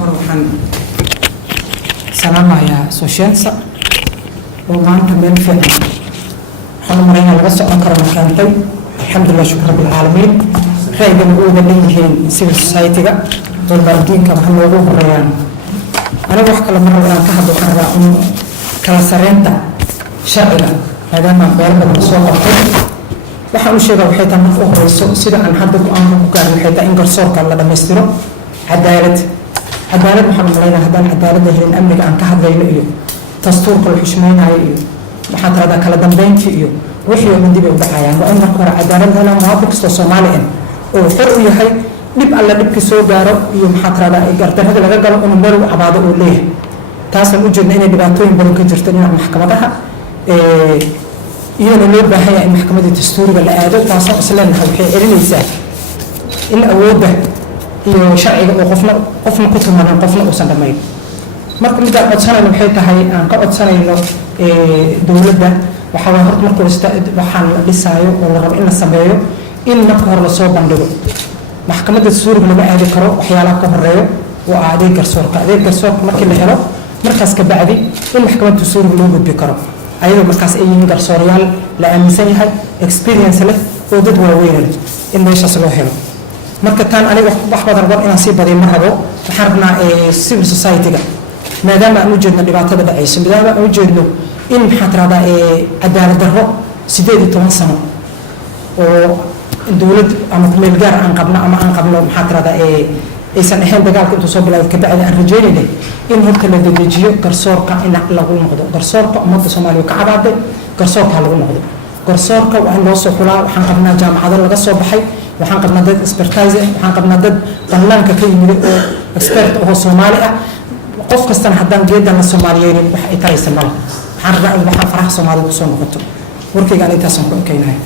hore waxaan salaamayaa Soshensa oo maanta meel fiican waxaan marayna laga socon karo maantay alxamdulillah shukr rabbil caalamiin raygan uu leeyahay civil society-ga walbaadiinka waxaan loogu horeeyaan aniga wax kale ma rabo inaan ka hadlo waxaan rabaa in kala sareynta sharciga maadaama meel badan soo qabtay waxaan u sheegaa waxay tahay marka horeyso sida aan hadda go'aan ku gaarin waxay tahay in garsoorka la dhameystiro cadaalad waxaan maleynaa haddaan cadaalad helin amniga aan ka hadlayno iyo dastuurka la xushmeynayo iyo maxaa tiraahdaa kala dambeyntii iyo wixii oo dib u dhacayaan waa in marka hore cadaalad hela muwaadin kasta Soomaali ah oo xor u yahay dib alla dibki soo gaaro iyo maxaa tiraahdaa gardarrada laga galo inuu meel u cabaado oo leeyahay taasaan u jeedna inay dhibaatooyin badan ka jirto dhinaca maxkamadaha iyadoo loo baahan yahay in maxkamadda dastuuriga la aado taasoo isleenahay waxay celinaysaa in awoodda iyo sharciga oo qofna ku tumanan qofna uusan dhamayn marka midaan codsanayno waxay tahay aan ka codsanayno dowladda waxaa waa horta marka waxaan la dhisaayo oo la rabo in la sameeyo in marka hore lasoo bandhigo maxkamadda dastuuriga laga aadi karo waxyaalaha ka horeeyo oo ah adeeg garsoorka markii la helo markaas ka bacdi in maxkamadda dastuuriga loo gudbi karo ayadoo markaas ay yihiin garsoorayaal la aaminsan yahay experience leh oo dad waaweyn leh in meeshaas loo helo marka taan aniga wax badan rabo inaan sii badiyo ma rabo waxaan rabnaa civil society-ga maadaama aan u jeedno dhibaatada dhacayso maadaama aan u jeedno in maxaa tiraahdaa cadaalad darro 18 sano oo dowlad ama meel gaar aan qabno ama aan qabno maxaa tiraahdaa aysan ahayn dagaalka intuu soo bilaabay ka bacdi aan rajeynayna in horta la dedejiyo garsoorka in lagu noqdo garsoorka ummadda Soomaaliya ka cabaaday garsoorka lagu noqdo garsoorka waa in loo soo xulaa waxaan qabnaa jaamacado laga soo baxay waxaan qabnaa dad expertise waxaan qabnaa dad bannaanka ka yimid oo expert oo Soomaali ah qof kastana haddaan geedan la Soomaaliyeyn wax ay taraysan malaha waxaan rabaa in waxa faraha Soomaalidu soo noqoto warkayga intaas aan ku keenahay